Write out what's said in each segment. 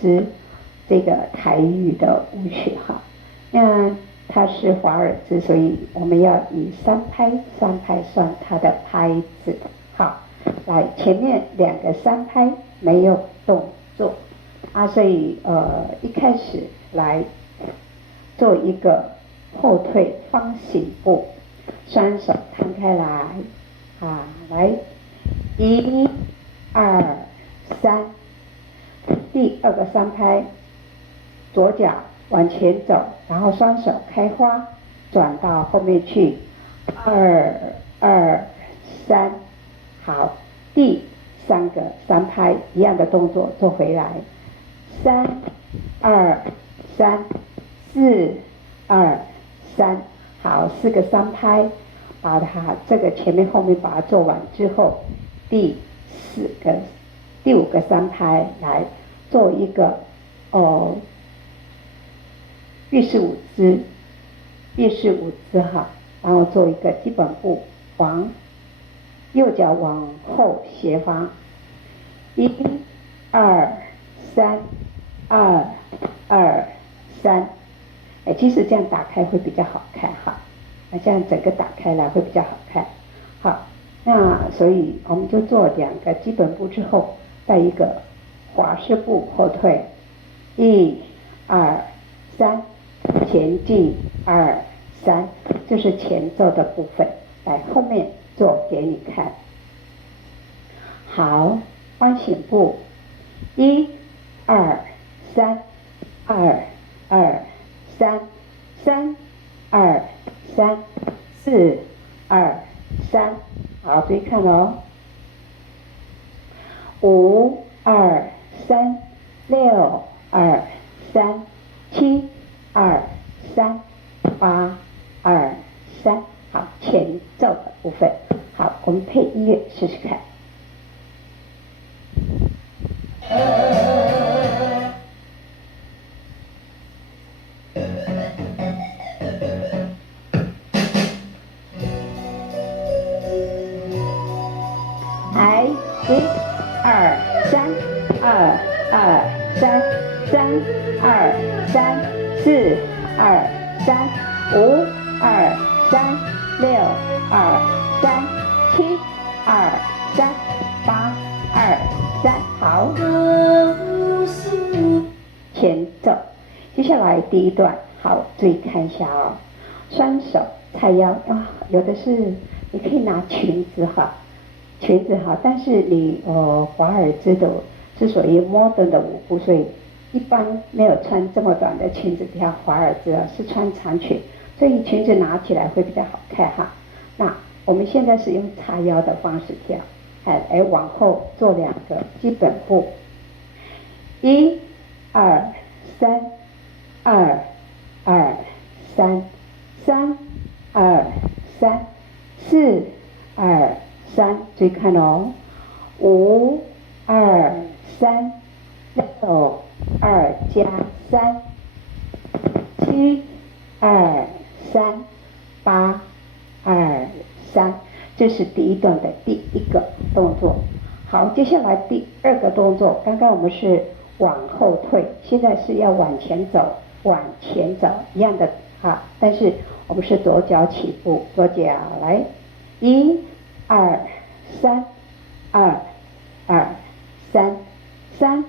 之这个台语的舞曲哈。那它是华尔兹，所以我们要以3拍算它的拍子。好，来前面2个3拍没有动作啊，所以一开始来做一个后退方形步，双手摊开来啊，来1、2、3，第2个3拍，左脚往前走，然后双手开花转到后面去，2、2、3，好，第3个3拍一样的动作做回来，3、2、3、4、2、3，好，4个3拍，把它这个前面后面把它做完之后，第5个3拍来做一个浴室舞姿哈，然后做一个基本步，右脚往后斜方，1、2、3、2、2、3，其实这样打开会比较好看哈，这样整个打开来会比较好看。好，那所以我们就做2个基本步之后，再一个滑式步后退，1、2、3，前进2、3，这是前奏的部分，来后面做给你看。好，方形步，1、2、3、2、2、3、3、2、3、4、2、3，好，注意看哦，5、2、3、6、2、3、7、2、3、8、2、3，好，前奏的部分。好，我们配音乐试试看。来，1、2、3、2、2、3、3、2、3、4、2、3、5、2、3、6、2、3、7、2、3、8、2、3，好，前奏。接下来第一段，好，注意看一下哦，双手叉腰啊，有的是你可以拿裙子哈，但是你华尔兹的是属于 modern 的舞步，所以一般没有穿这么短的裙子跳华尔兹啊，是穿长裙，所以裙子拿起来会比较好看哈。那我们现在是用叉腰的方式跳，来往后做2个基本步，1、2、3、2、2、3、3、2、3、4、2、3，注意看哦，5、2、3、6、2加3、7、2、3、8、2、3，这是第一段的第1个动作。好，接下来第2个动作，刚刚我们是往后退，现在是要往前走一样的哈，但是我们是左脚起步，左脚来，1、2、3、2、2、3、3、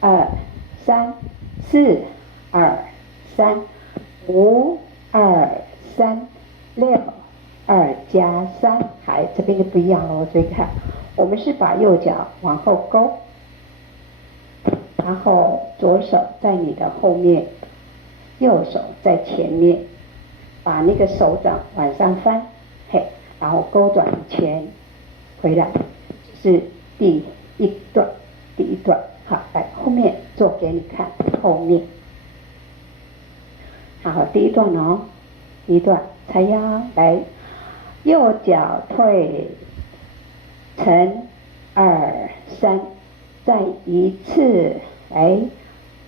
2、3、4、2、3、5、2、3、6、2加3，还这边就不一样了，注意看，我们是把右脚往后勾，然后左手在你的后面，右手在前面，把那个手掌往上翻，嘿，然后勾转一圈回来，这是第一段。好，来后面做给你看，后面好，第一段哦，第一段叉腰来，右脚退成2、3，再一次来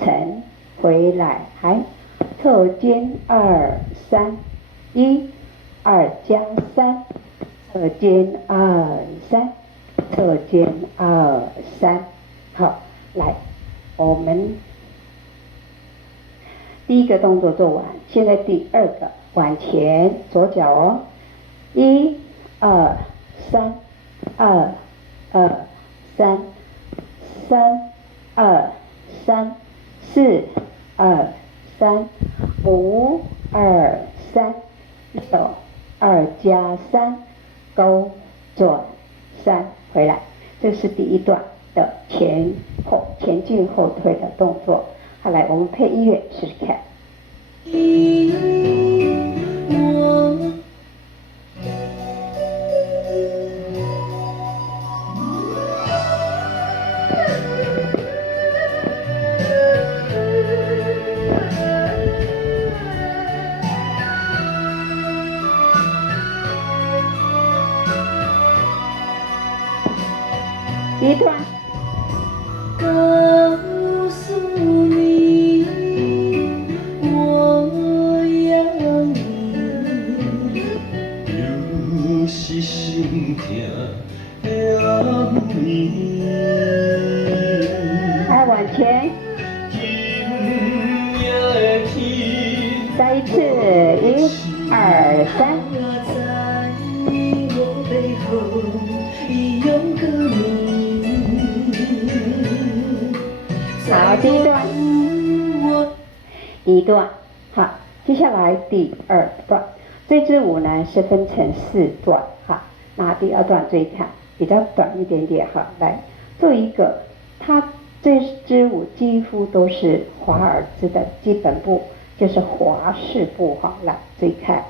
沉回来，还侧肩2、3、1、2加3，侧肩2、3，侧肩2、3，好，来，我们第一个动作做完，现在第二个往前，左脚哦，一、二、三，二、三，三、二、三，四、二、三，五、二、三，六、二加三，勾转三，回来。这是第一段的前进后退的动作。好，来，我们配音乐试试看。第一段。告诉你，我要你，就是心痛的你。还往前。再一次，一、二、三。好，第一段，第一段，好，接下来第二段。这支舞呢是分成4段，哈，那第二段注意看，比较短一点点，哈，来做一个，它这支舞几乎都是华尔兹的基本步，就是华式步，哈，来注意看，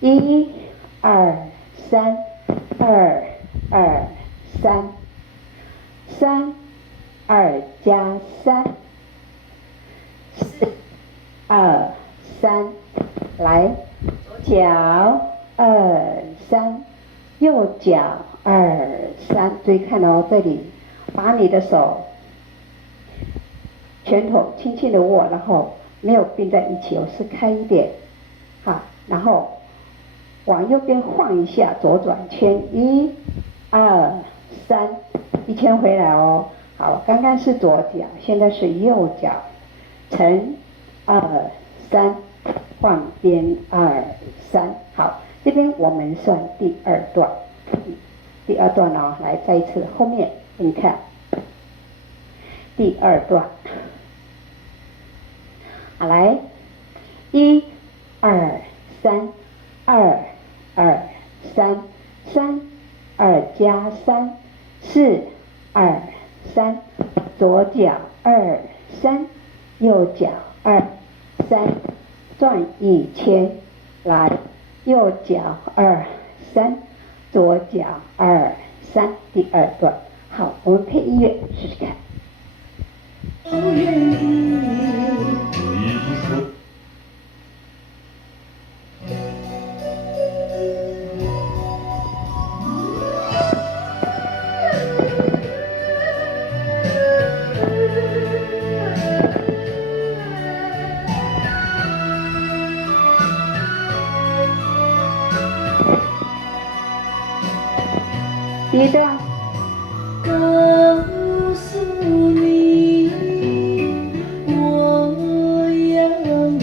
一、二、三，二、二、三，三。2加3，4、2、3，来，左脚2、3，右脚2、3，注意看哦，这里把你的手拳头轻轻的握，然后没有并在一起哦，是开一点，好，然后往右边晃一下，左转圈，1、2、3，一圈回来哦。好，刚刚是左脚，现在是右脚，乘2、3，换边2、3。好，这边我们算第二段，第二段哦，来再一次，后面你看，第二段，好来，1、2、3，2、2、3，3、2加3，4、2、3，左脚2、3，右脚2、3，转一圈，来，右脚2、3，左脚2、3，第二段。好，我们配音乐试试看。第一段，告诉你，我要你，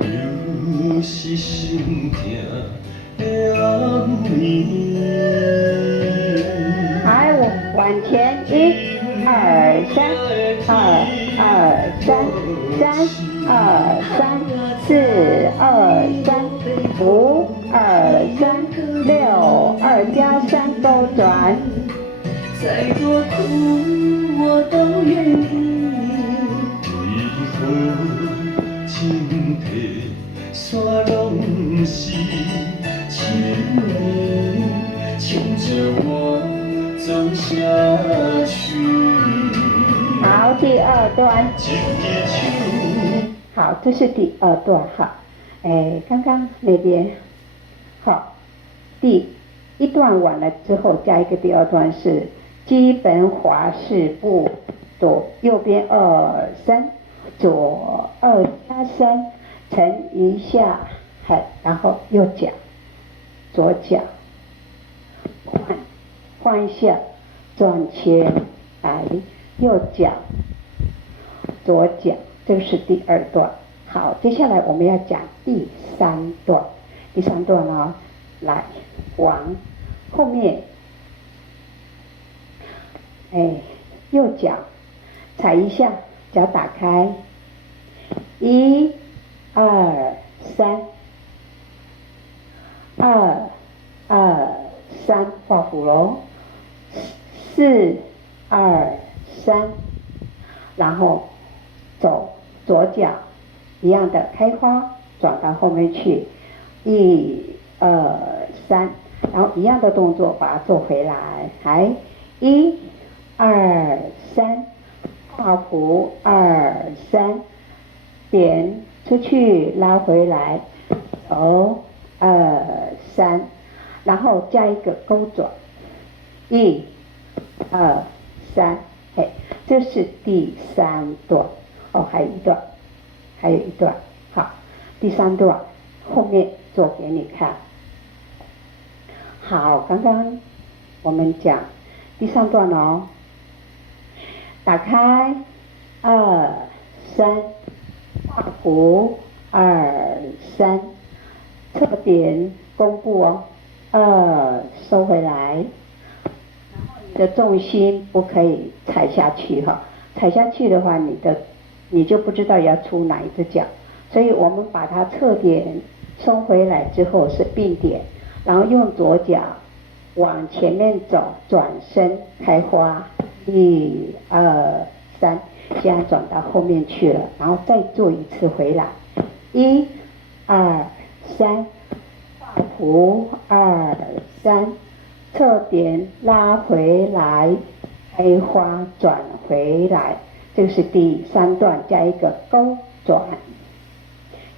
就是心痛的你。还往前，1、2、3，2、2、3，3、2、3，4、2、3，5、2、3，6、2加3，勾转。再多苦我都愿意。为何情体山拢是请你牵着我走下去。好，第二段。好，这是第二段哈。刚刚那边好，第一段完了之后加一个第二段是基本华式步，右边2、3，左2加3，乘一下，然后右脚，左脚换一下，转圈来，右脚左脚，这个是第2段。好，接下来我们要讲第3段。第3段呢，来往后面，右脚踩一下，脚打开，1、2、3，2、2、3，画弧咯，4、2、3，然后走左脚一样的开花转到后面去，1、2、3，然后一样的动作把它做回来，来1、2、3，画弧2、3，点出去拉回来，走2、3，然后加一个勾转，1、2、3，这是第3段。还有一段，好，第3段后面做给你看。好，刚刚我们讲第3段哦，打开2、3，画弧2、3，侧点弓步哦，2收回来，然后你的重心不可以踩下去哈，踩下去的话，你就不知道要出哪一只脚，所以我们把它侧点收回来之后是并点，然后用左脚往前面走，转身开花，1、2、3，现在转到后面去了，然后再做一次回来，1、2、3，画弧2、3，侧点拉回来，开花转回来。这个是第3段，加一个勾转。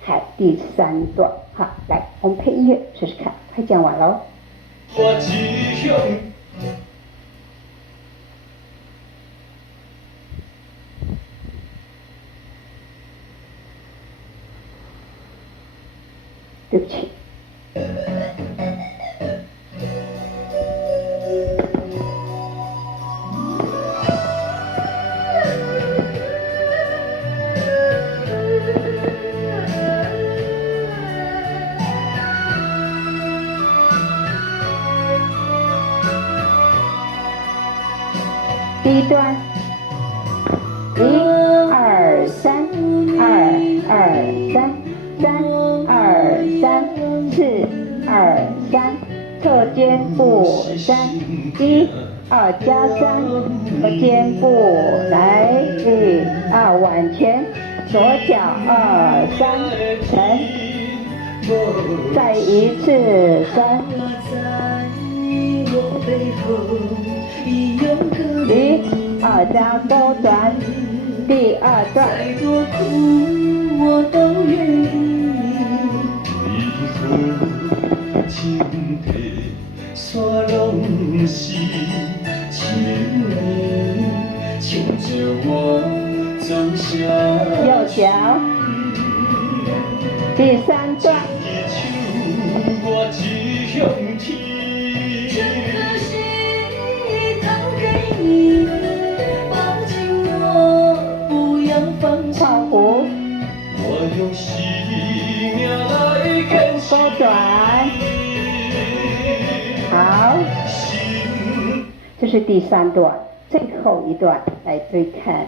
好，第3段，好，来，我们配音乐试试看，快讲完喽。我只想，对不起。第1段，1、2、3，2、2、3，3、2、3，4、2、3，侧肩部3，1、2加3，侧肩部来，1、2往前，左脚2、3沉，再一次3。1、2加勾转，第2段。再多苦我都愿意。为何情体山拢是情意，牵着我走向右脚，第3段。我只向天。这颗心掏给你，抱紧我，不要放弃。画弧，我用生命来坚持。勾转，好，这是第3段，最后一段来追看。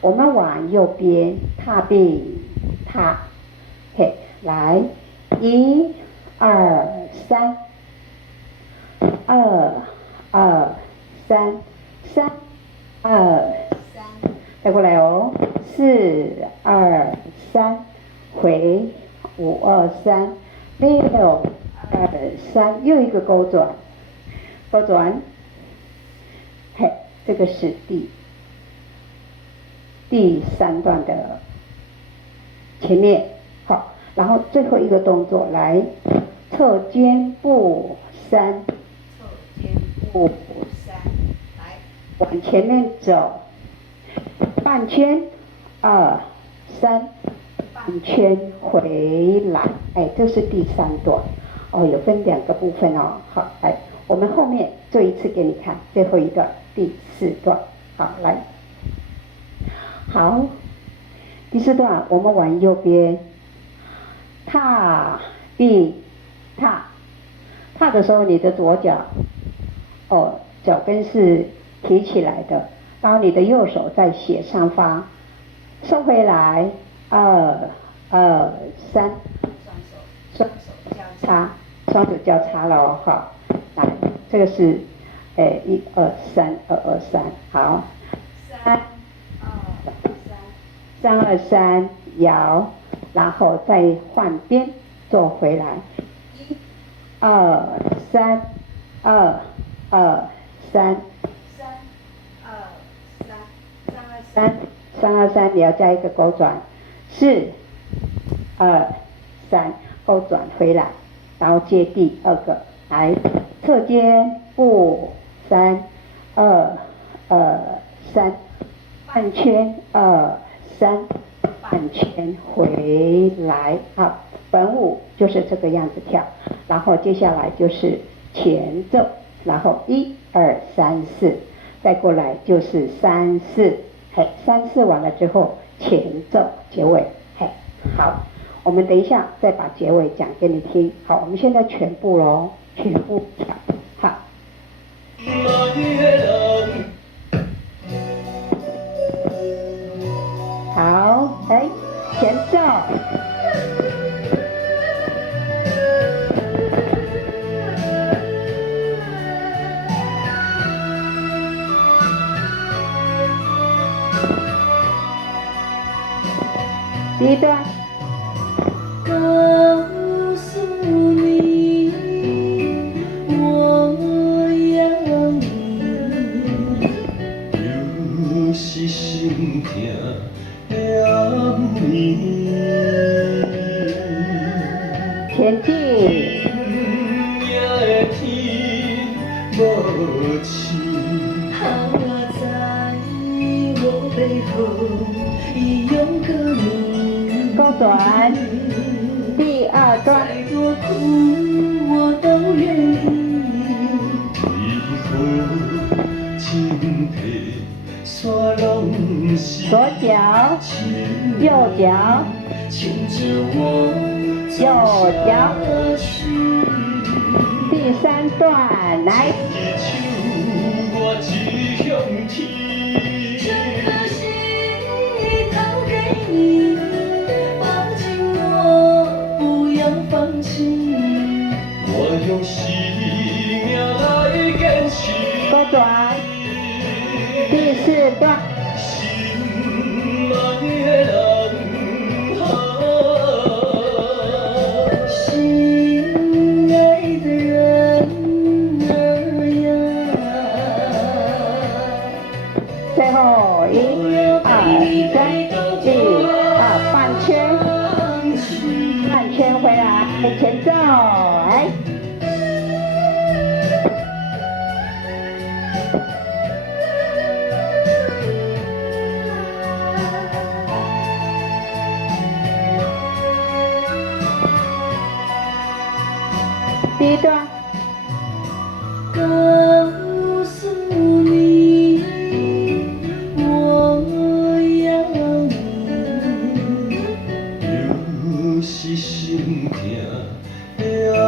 我们往右边踏并踏，来，1、2、3。2、2、3，3、2、3，再过来哦，4、2、3，回5、2、3，6、2、3，又一个勾转，勾转，这个是第3段的前面，好，然后最后一个动作来，侧肩部3。步3，来往前面走，半圈2、3，半圈回来，这是第3段，有分2个部分哦。好，来，我们后面做一次给你看，最后一段第4段，好，来，好，第四段我们往右边，踏地踏，踏的时候你的左脚，脚跟是提起来的，然后你的右手在斜上方，收回来，2、2、3，双手交叉，双手交叉了哦，好，来，这个是，1、2、3，2、2、3，好，3、2、3，3、2、3，摇，然后再换边做回来，1、2、3，2、2、3，3、2、3，3、2、3，3、2、3，你要加一个勾转，4、2、3，勾转回来，然后接第2个，来侧肩步，3、2、3，半圈，2、3，半圈回来，好，本舞就是这个样子跳，然后接下来就是前奏，然后1、2、3、4，再过来就是3、4，嘿，3、4完了之后前奏结尾，嘿，好，我们等一下再把结尾讲给你听，好，我们现在全部咯，全部跳，好。好，前奏。第一段。告诉你，我要你，就是心痛的暗暝。前进。夜的天无晴，我在我背后已勇敢。勾转，第2段。再多苦我都愿意。为何情皮山拢是左脚，右脚，牵着我右脚。第3段，来。一手我指向天，这颗心掏给你。放弃，我用生命来坚持。勾转，第4段。心爱的人啊，心爱的人儿呀，最后1、2、3，第2半圈。半圈回来，前奏，来。第一段。告诉你，我要你，就是心痛的暗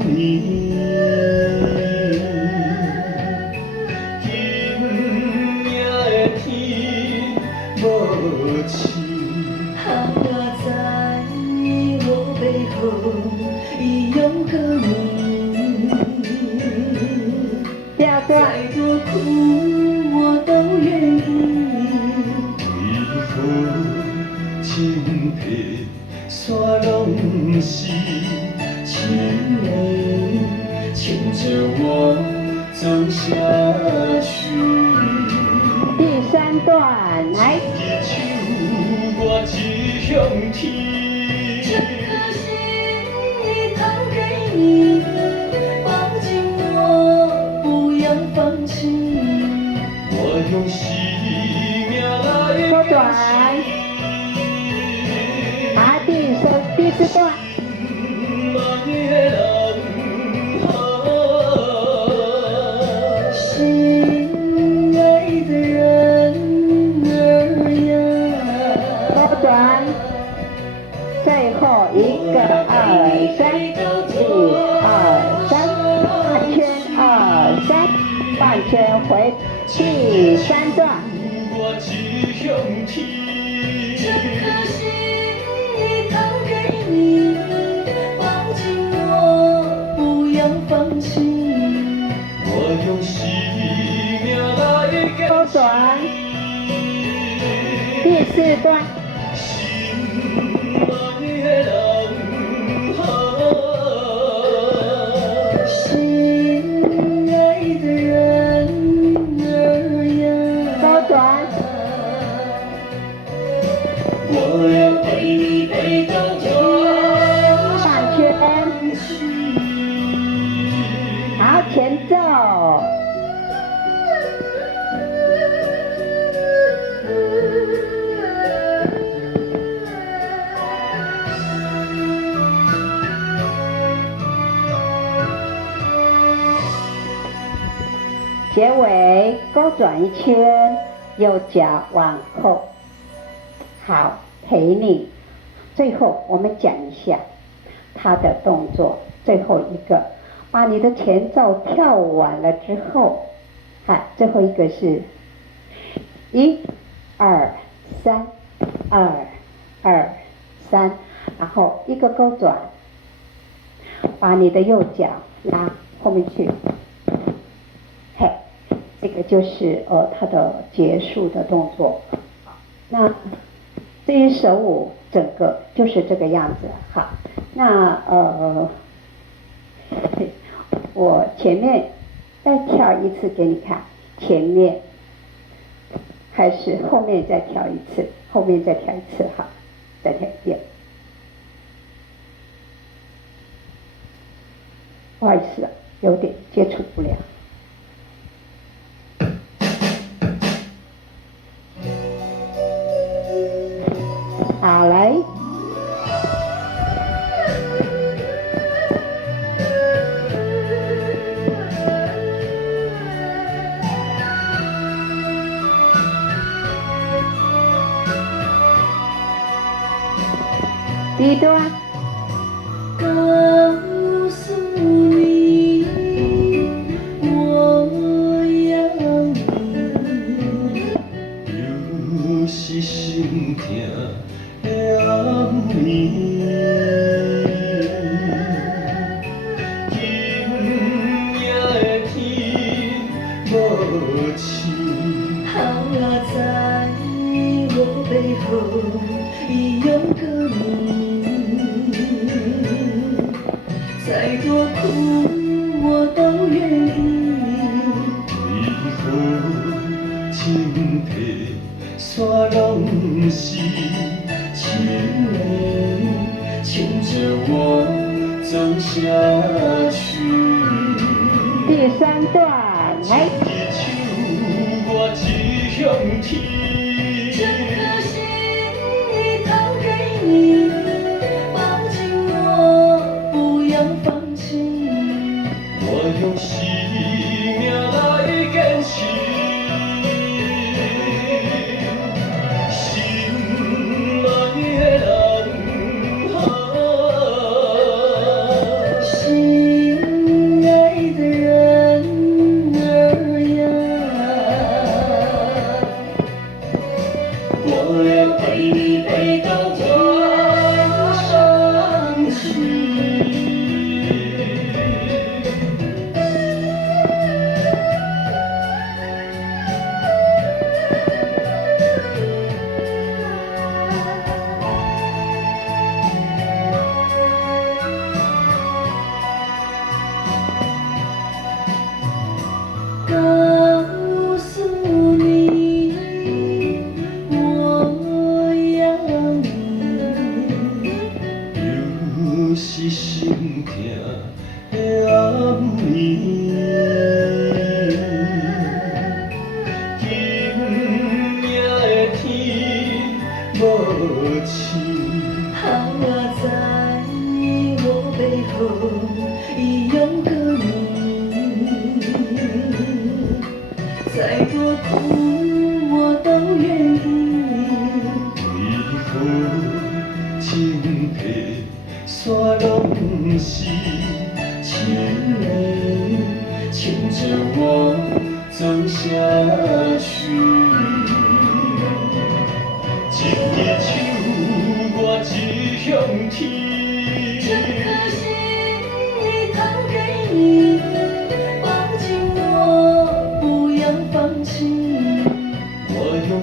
暝。今夜的天无晴，我在我背后已勇敢。第2段。再多苦我都愿意。为何情皮山拢是情人，牵着我走下去。第3段，来。一手我指向天，这颗心掏给你，抱紧我，不要放弃。我用生命来勾转。好，第4段。心爱的人儿呀，勾转。后一个2、3，1、2、3，半圈2、3，半圈回第3段。这颗心掏给你，抱紧我，不要放弃。我用生命来勾转第4段。心爱的人儿呀，勾转。我要陪你陪到半圈。好，前奏。结尾勾转1圈，右脚往后。好，陪你。最后我们讲一下他的动作，最后一个，把你的前奏跳完了之后，最后一个是1、2、3、2、2、3，然后一个勾转，把你的右脚拉后面去。这个就是它的结束的动作。那这一首舞整个就是这个样子。好，那我前面再跳一次给你看，前面还是后面再跳一次，后面再跳一次。好，再跳一遍。不好意思，有点接触不了。好，来。第1段。告诉你，我要你，就是心痛的暗暝。今夜的天无晴，我在我背后已有个你。再多苦我都愿意，为何情皮煞拢是情人，牵着我走下去。第3段，来。一手我指向天，这颗心掏给你，抱紧我，不要放弃。我用生命来坚持，心爱的人啊，心爱的人儿呀，我会陪你陪到天上去。告诉你，我要你，就是心痛的暗暝。今夜的天无晴，我在我背后已有个你。再多苦我都愿意，为何情皮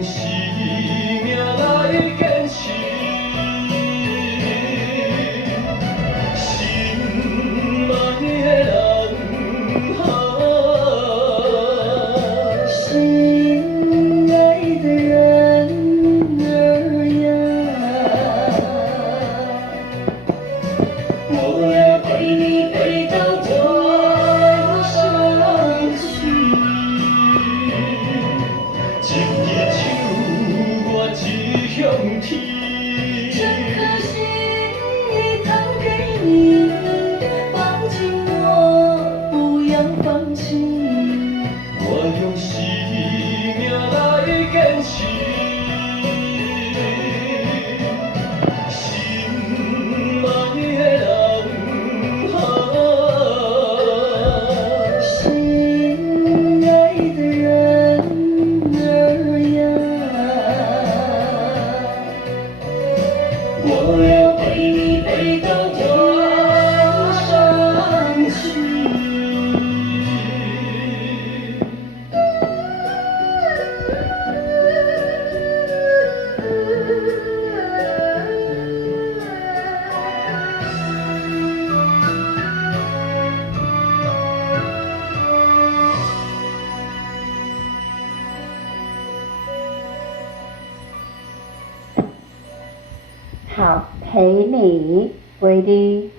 生命来坚持，心爱的人啊，心爱的人儿呀，我要陪你陪到天上去。一日手，我只向天。这颗心掏给你，抱紧我，不要放弃。我用生命来坚持，心爱的人啊，心爱的人儿呀，我要陪你陪到天上去。好，陪你，Ready。